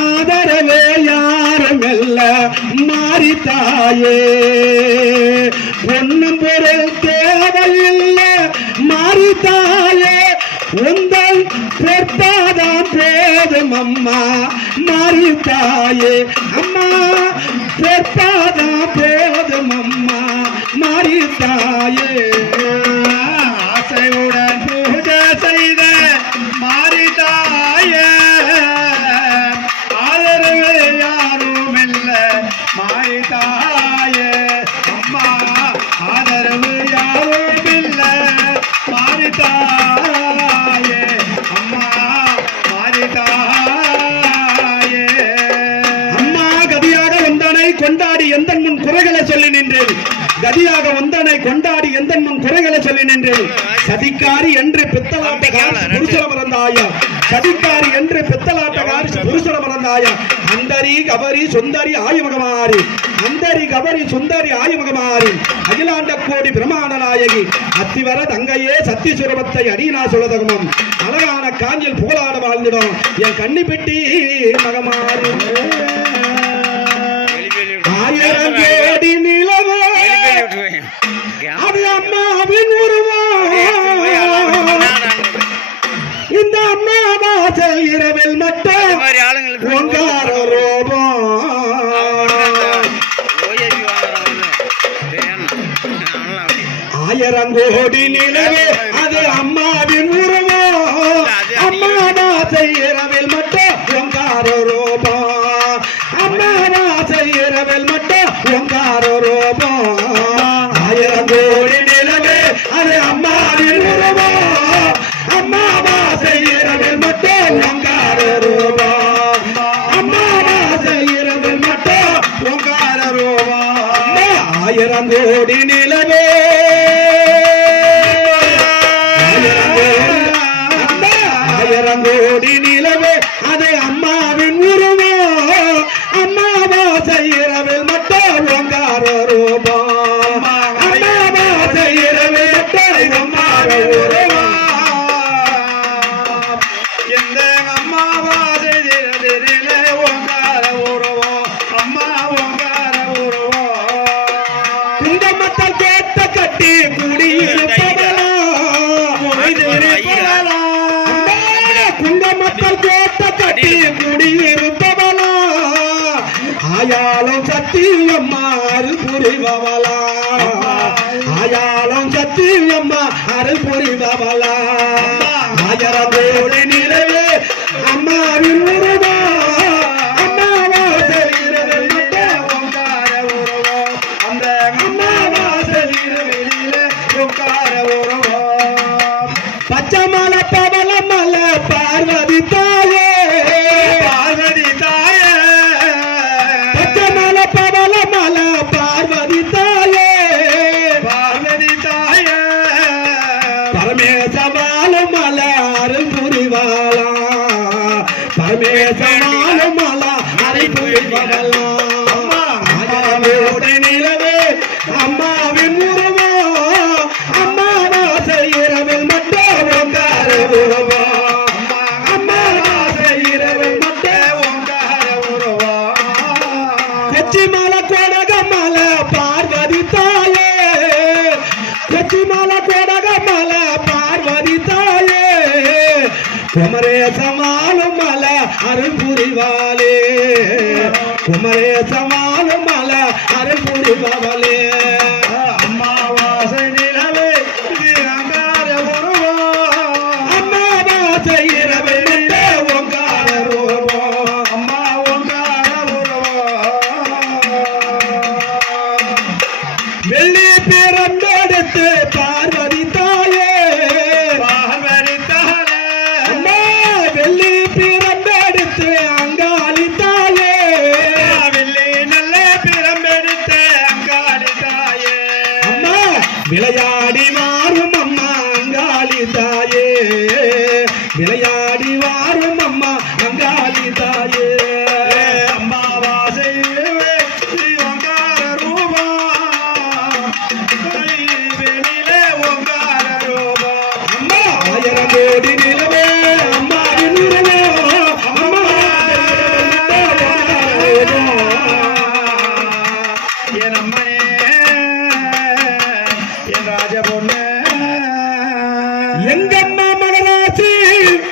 ஆதரவே யாருமல்ல மாறித்தாயே ஒன்னும் பொருள் தேவையில்லை மாறித்தாயே உங்கள் பொற்பாதான் போதும் அம்மா மாறித்தாயே அம்மா பொற்பாதான் போதும் அம்மா மாறித்தாயே ஆசையுடன் பூஜை செய்த மாறித்தாயே ஆதரவு யாரும் இல்ல மாறித்தாயே அம்மா ஆதரவு யாரும் இல்ல மாறித்தாயே அம்மா மாறித்தாயே அம்மா கதியாக வந்தனை கொண்டாடி எந்த முன் குறைகளை சொல்லி நின்றேன் கதியாக வந்தனை கொண்டாடி எந்த முன் குறைகளை சொல்லி நின்றேன் சதிக்காரி என்று பித்தலாட்டக்காரி புருஷர மறந்தாயா சதிக்காரி என்று பித்தலாட்டக்காரி புருஷர மறந்தாயா அந்தரி கபரி சுந்தரி ஆயுமகமாரி அந்தரி கபரி சுந்தரி ஆயுமகமாரி அகிலாண்ட கோடி பிரமாண நாயகி அத்திவர தங்கையே சத்தி சுரபத்தை அடினா சுலதகமம் அழகான காஞ்சில் புகழாட வாழ்ந்திடும் என் கண்ணி பெட்டி மகமாரி ஆயிரம் கோடி நிலவே அது அம்மாவின் உருவம் இந்த அம்மாவாசை இரவில் மட்டும் ஓங்கார ரோபம் ஆயிரம் கோடி நிலவே அது அம்மாவின் உருவம் அம்மாவாசை இரவில் மட்டும் ஓங்கார ரோபம் அம்மாவாசை இரவில் மட்டும் ஓங்கார ரோபம் ஆயிரம் கோடி நிலவே அது அம்மாவின் உருவம் அம்மாவாசை இரவில் மட்டும் ஓங்கார ரோபம் அம்மாவாசை இரவில் மட்டும் ஓங்கார ரோபம் ஆயிரம் கோடி நிலவே ஆயிரம் கோடி நிலவே அது அம்மாவின் உருவம் அம்மாவாசை இரவில் மட்டும் ஓங்கார ரூபம் அம்மாவாசை இரவில் மட்டும் ஓங்கார ரூபம் எந்த அம்மாவாசை இரவிலே ஓங்கார உருவம் அம்மா ஓங்கார உருவம் குங்கமத்தால் கேட்ட கட்டி குடியிருப்பவளா குங்கமத்தால் கேட்ட கட்டி குடியிருப்பவளா ஆயாலும் சத்தியம்மா அருள் புரிபவளா ஆயாலும் சத்தியம்மா அருள் புரிபவளா ஆயிரம் கோடி நிலவே அம்மாவின் உருவா அம்மாவாசை இரவில் மட்டும் ஓங்கார உருவம் அந்த அம்மாவாசை இரவிலே ஓங்கார உருவம் பச்சைமலை பவளமல பார்வதி தாயே பார்வதி தாயே பச்சைமலை பவளமல பார்வதி தாயே பார்வதி தாயே பரமேசவாலும் மல அருள் புரிவாளா பரமேசவாலும் மல அருள் புரிவாளா அம்மாவோட நிலவே அம்மாவின் உருவம் அம்மாவாசை இரவில் மட்டும் ஓங்கார உருவம் அம்மாவாசை இரவில் மட்டும் ஓங்கார உருவம் கொச்சிமலை கொடகமலை பார்வதி தாயே கொச்சிமலை கொடகமலை பார்வதி தாயே குமரேசமாலும் மல அருள் புரிவாளே குமரேசமாலும் மல அருள் புரிபவளே